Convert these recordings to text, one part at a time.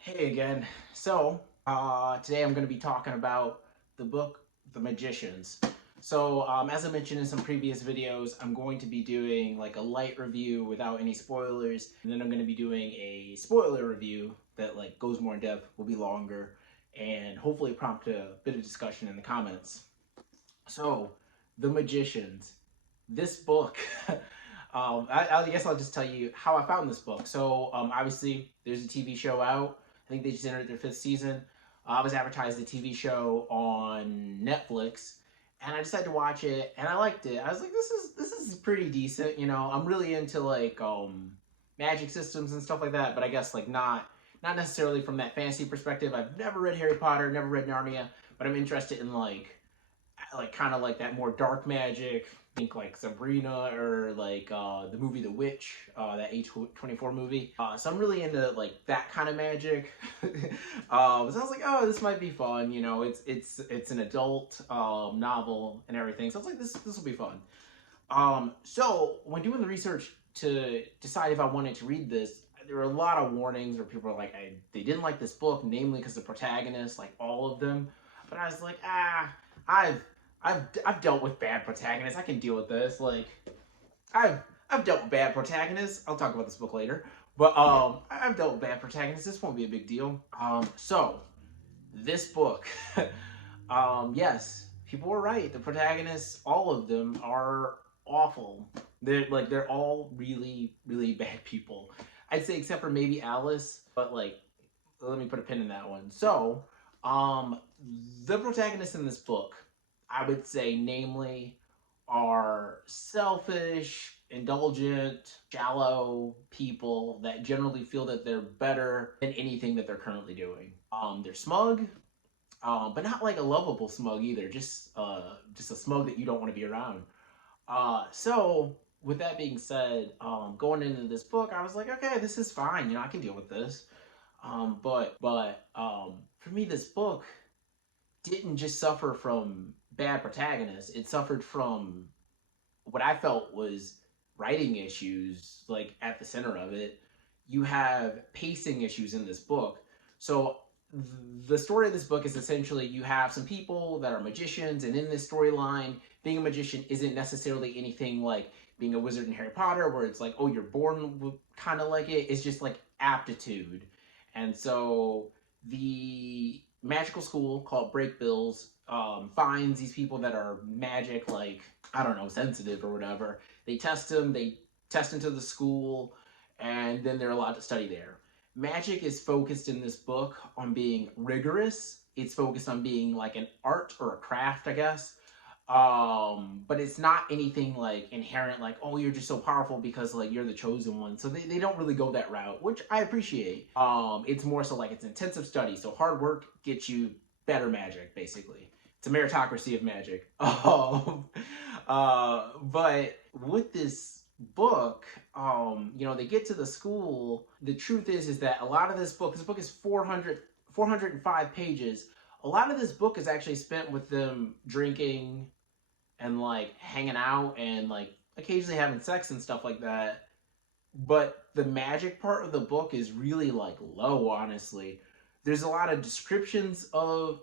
Hey again. Today I'm going to be talking about the book The Magicians. As I mentioned in some previous videos, I'm going to be doing like a light review without any spoilers, and then I'm going to be doing a spoiler review that like goes more in depth, will be longer, and hopefully prompt a bit of discussion in the comments. So, The Magicians. This book, I guess I'll just tell you how I found this book. Obviously, there's a TV show out. I think they just entered their fifth season. I was advertised a TV show on Netflix, and I decided to watch it, and I liked it. I was like, this is pretty decent. You know, I'm really into like magic systems and stuff like that, but I guess like not necessarily from that fantasy perspective. I've never read Harry Potter, never read Narnia, but I'm interested in like kind of like that more dark magic. Think like Sabrina or like the movie The Witch, that A24 movie. So I'm really into like that kind of magic. So I was like, oh, this might be fun. You know, it's an adult novel and everything. So I was like, this will be fun. So when doing the research to decide if I wanted to read this, there were a lot of warnings where people are like, they didn't like this book, namely because the protagonist, like all of them. But I was like, I've I've dealt with bad protagonists. I can deal with this. Like I've I've dealt with bad protagonists. I'll talk about this book later. But I've dealt with bad protagonists. This won't be a big deal. So this book, yes, people were right. The protagonists, all of them, are awful. They're all really bad people. I'd say except for maybe Alice, but like let me put a pin in that one. Um, the protagonists in this book, I would say, namely, are selfish, indulgent, shallow people that generally feel that they're better than anything that they're currently doing. They're smug, but not like a lovable smug either. Just a smug that you don't want to be around. With that being said, going into this book, I was like, okay, this is fine. You know, I can deal with this. But for me, this book didn't just suffer from bad protagonists. It suffered from what I felt was writing issues, like at the center of it. You have pacing issues in this book. So the story of this book is essentially you have some people that are magicians, and in this storyline, being a magician isn't necessarily anything like being a wizard in Harry Potter, where it's like, oh, you're born kind of like it. It's just like aptitude. And so the magical school called Break Bills finds these people that are magic, like, I don't know, sensitive or whatever. They test into the school, and then they're allowed to study there. Magic is focused in this book on being rigorous. It's focused on being like an art or a craft, I guess. But it's not anything like inherent, like, oh, you're just so powerful because like you're the chosen one. So they don't really go that route, which I appreciate. It's more so like it's intensive study. So hard work gets you better magic, basically. It's a meritocracy of magic. But with this book, they get to the school. The truth is that a lot of this book is 405 pages. A lot of this book is actually spent with them drinking and like hanging out and like occasionally having sex and stuff like that. But the magic part of the book is really like low, honestly. There's a lot of descriptions of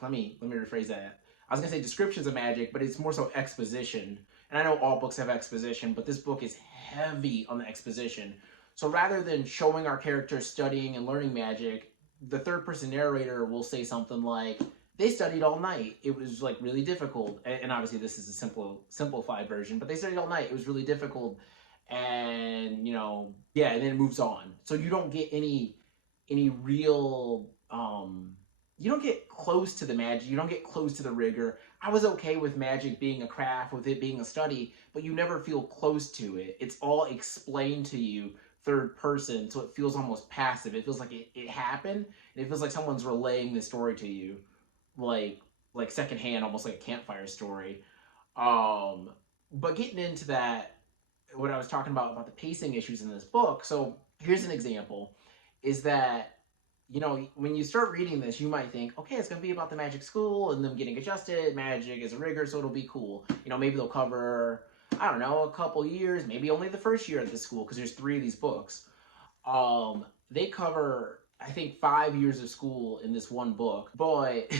let me rephrase that. I was gonna say descriptions of magic, but it's more so exposition. And I know all books have exposition, but this book is heavy on the exposition. So rather than showing our characters studying and learning magic, the third person narrator will say something like, they studied all night. It was like really difficult. And obviously this is a simplified version, but they studied all night. It was really difficult. And yeah, and then it moves on. So you don't get any real you don't get close to the magic, you don't get close to the rigor. I was okay with magic being a craft, with it being a study, but you never feel close to it. It's all explained to you third person, so it feels almost passive. It feels like it happened, and it feels like someone's relaying the story to you, like secondhand, almost like a campfire story. um but getting into that, what I was talking about the pacing issues in this book. So here's an example: is that when you start reading this, you might think, okay, it's going to be about the magic school and them getting adjusted. Magic is a rigor, so it'll be cool. Maybe they'll cover, I don't know, a couple years, maybe only the first year at the school, because there's 3 of these books. They cover I think 5 years of school in this one book, but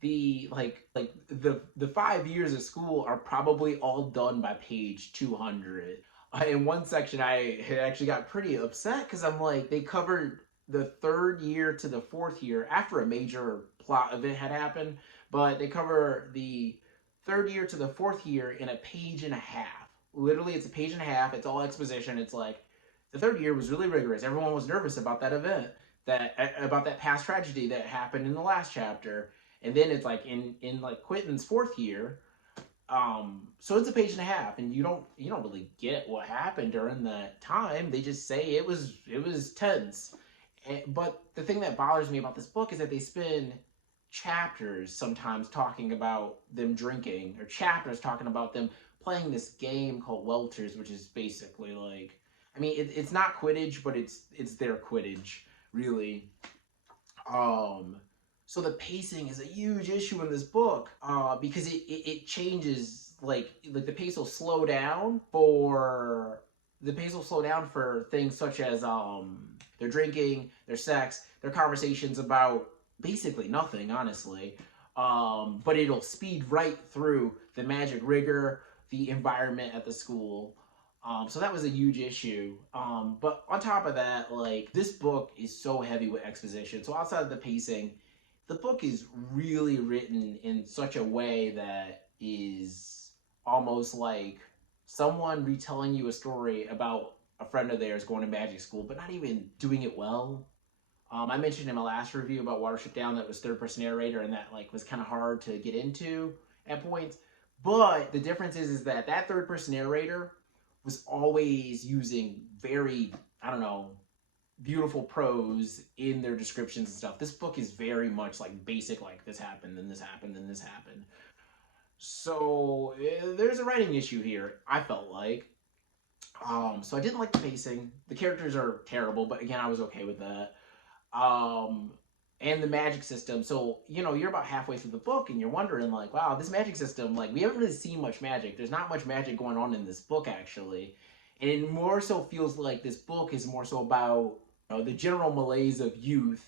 the 5 years of school are probably all done by page 200. In one section, I had actually got pretty upset because I'm like, they covered the third year to the fourth year after a major plot event had happened, but they cover the third year to the fourth year in a page and a half. Literally, it's a page and a half. It's all exposition. It's like the third year was really rigorous. Everyone was nervous about that event, about that past tragedy that happened in the last chapter. And then it's like in like Quentin's fourth year, so it's a page and a half, and you don't really get what happened during that time. They just say it was tense. But the thing that bothers me about this book is that they spend chapters sometimes talking about them drinking, or chapters talking about them playing this game called Welters, which is basically like, I mean, it's not Quidditch, but it's their Quidditch, really. Um, so the pacing is a huge issue in this book, because it changes, like the pace will slow down for things such as their drinking, their sex, their conversations about basically nothing, honestly. But it'll speed right through the magic rigor, the environment at the school. So that was a huge issue. But on top of that, like, this book is so heavy with exposition. So outside of the pacing, the book is really written in such a way that is almost like someone retelling you a story about a friend of theirs going to magic school, but not even doing it well. I mentioned in my last review about Watership Down that was third person narrator, and that like was kind of hard to get into at points. But the difference is that third person narrator was always using very, I don't know, beautiful prose in their descriptions and stuff. This book is very much like basic, like this happened, then this happened, then this happened. So there's a writing issue here, I felt like. So I didn't like the pacing. The characters are terrible, but again, I was okay with that. Um, and the magic system. So, you're about halfway through the book and you're wondering, like, wow, this magic system, like, we haven't really seen much magic. There's not much magic going on in this book, actually. And it more so feels like this book is more so about, the general malaise of youth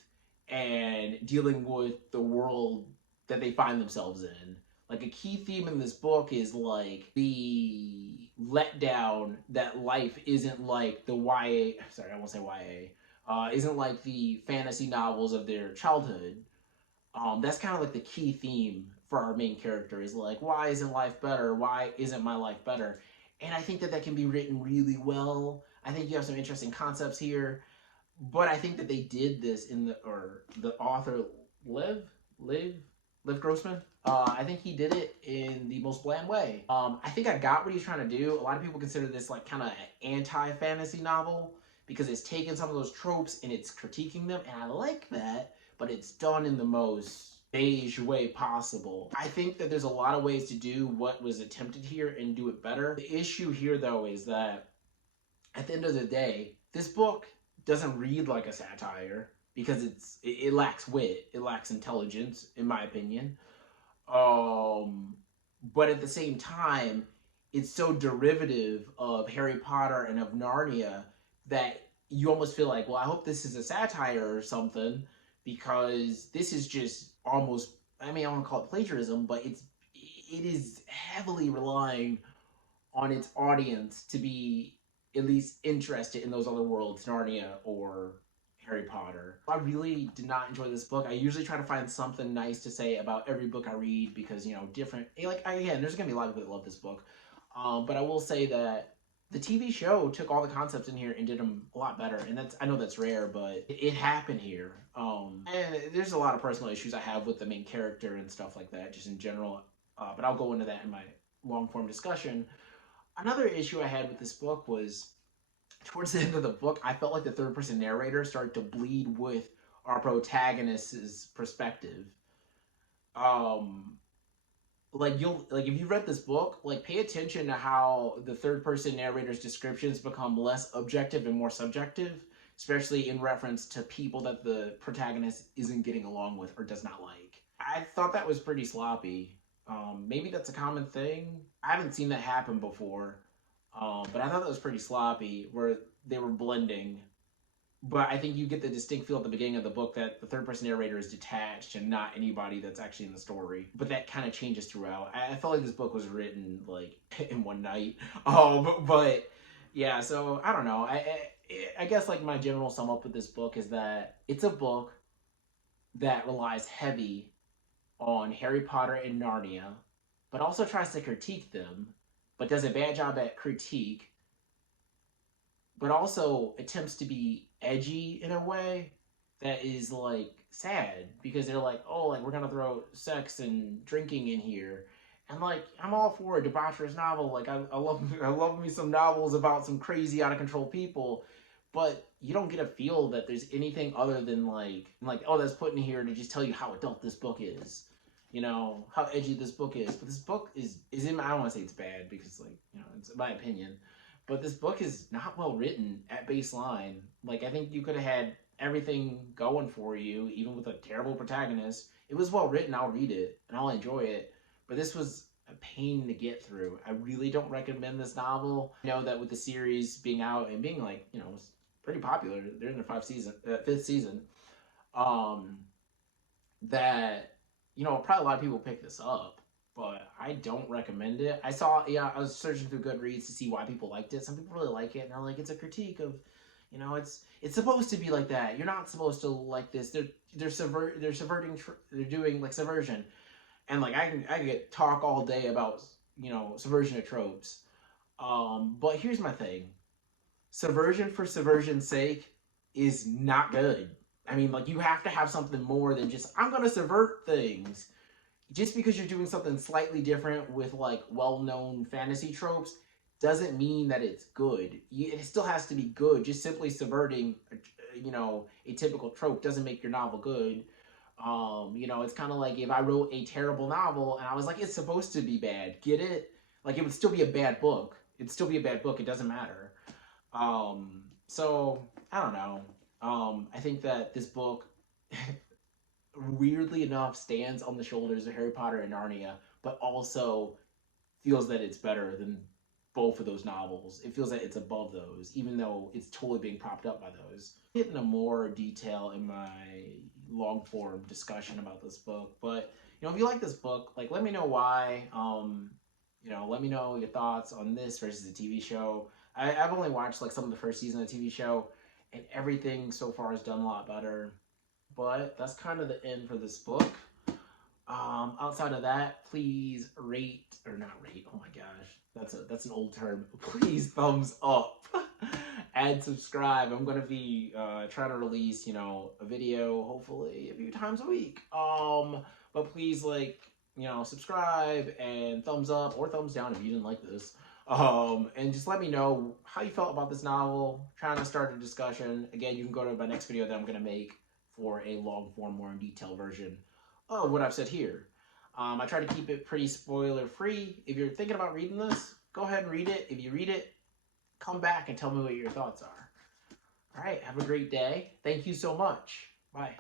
and dealing with the world that they find themselves in. Like, a key theme in this book is like the letdown that life isn't like the YA. Sorry, I won't say YA. Isn't like the fantasy novels of their childhood. That's kind of like the key theme for our main character, is like, why isn't life better? Why isn't my life better? And I think that can be written really well. I think you have some interesting concepts here, but I think that they did this the author, Liv, Liv, Liv Grossman. I think he did it in the most bland way. I think I got what he's trying to do. A lot of people consider this like kind of an anti-fantasy novel because it's taking some of those tropes and it's critiquing them, and I like that, but it's done in the most beige way possible. I think that there's a lot of ways to do what was attempted here and do it better. The issue here, though, is that at the end of the day, this book doesn't read like a satire because it lacks wit, it lacks intelligence, in my opinion. But at the same time, it's so derivative of Harry Potter and of Narnia that you almost feel like, well, I hope this is a satire or something, because this is just almost, I mean, I don't want to call it plagiarism, but it is heavily relying on its audience to be at least interested in those other worlds, Narnia or Harry Potter. I really did not enjoy this book. I usually try to find something nice to say about every book I read because, different, like, again, there's gonna be a lot of people that love this book. But I will say that the TV show took all the concepts in here and did them a lot better. And I know that's rare, but it happened here. And there's a lot of personal issues I have with the main character and stuff like that, just in general. But I'll go into that in my long form discussion. Another issue I had with this book was towards the end of the book, I felt like the third person narrator started to bleed with our protagonist's perspective. Um, like if you read this book, like, pay attention to how the third person narrator's descriptions become less objective and more subjective, especially in reference to people that the protagonist isn't getting along with or does not like. I thought that was pretty sloppy. Maybe that's a common thing. I haven't seen that happen before. But I thought that was pretty sloppy, where they were blending but I think you get the distinct feel at the beginning of the book that the third person narrator is detached and not anybody that's actually in the story. But that kind of changes throughout. I felt like this book was written like in one night. But yeah, so I don't know. I guess like my general sum up with this book is that it's a book that relies heavy on Harry Potter and Narnia, but also tries to critique them, but does a bad job at critique, but also attempts to be edgy in a way that is like sad because they're like, oh, like we're gonna throw sex and drinking in here. And like I'm all for a debaucherous novel. Like I love me some novels about some crazy out of control people, but you don't get a feel that there's anything other than like oh that's put in here to just tell you how adult this book is, how edgy this book is. But this book is in I don't want to say it's bad because like it's my opinion, but this book is not well written at baseline. Like I think you could have had everything going for you, even with a terrible protagonist. It was well written. I'll read it and I'll enjoy it. But this was a pain to get through. I really don't recommend this novel. I know that with the series being out and being like pretty popular, they're in their fifth season. Um, that probably a lot of people pick this up, but I don't recommend it. I was searching through Goodreads to see why people liked it. Some people really like it, and they're like, it's a critique of, it's supposed to be like that. You're not supposed to like this. They're doing like subversion, and like I can get talk all day about subversion of tropes. But here's my thing: subversion for subversion's sake is not good. I mean, like you have to have something more than just I'm gonna subvert things. Just because you're doing something slightly different with like well-known fantasy tropes doesn't mean that it's good. It still has to be good. Just simply subverting, a typical trope doesn't make your novel good. It's kind of like if I wrote a terrible novel and I was like, it's supposed to be bad. Get it? Like it would still be a bad book. It'd still be a bad book. It doesn't matter. So I don't know. I think that this book weirdly enough stands on the shoulders of Harry Potter and Narnia, but also feels that it's better than both of those novels. It feels that it's above those, even though it's totally being propped up by those. Get into more detail in my long form discussion about this book, but if you like this book, like let me know why. Let me know your thoughts on this versus the TV show. I've only watched like some of the first season of the TV show, and everything so far is done a lot better. But that's kind of the end for this book. Outside of that, please rate or not rate. Oh my gosh, that's an old term. Please thumbs up and subscribe. I'm gonna be trying to release a video hopefully a few times a week. But please subscribe and thumbs up or thumbs down if you didn't like this. And just let me know how you felt about this novel. Trying to start a discussion. Again, you can go to my next video that I'm gonna make for a long form, more in detail version of what I've said here. I try to keep it pretty spoiler free. If you're thinking about reading this, go ahead and read it. If you read it, come back and tell me what your thoughts are. All right, have a great day. Thank you so much. Bye.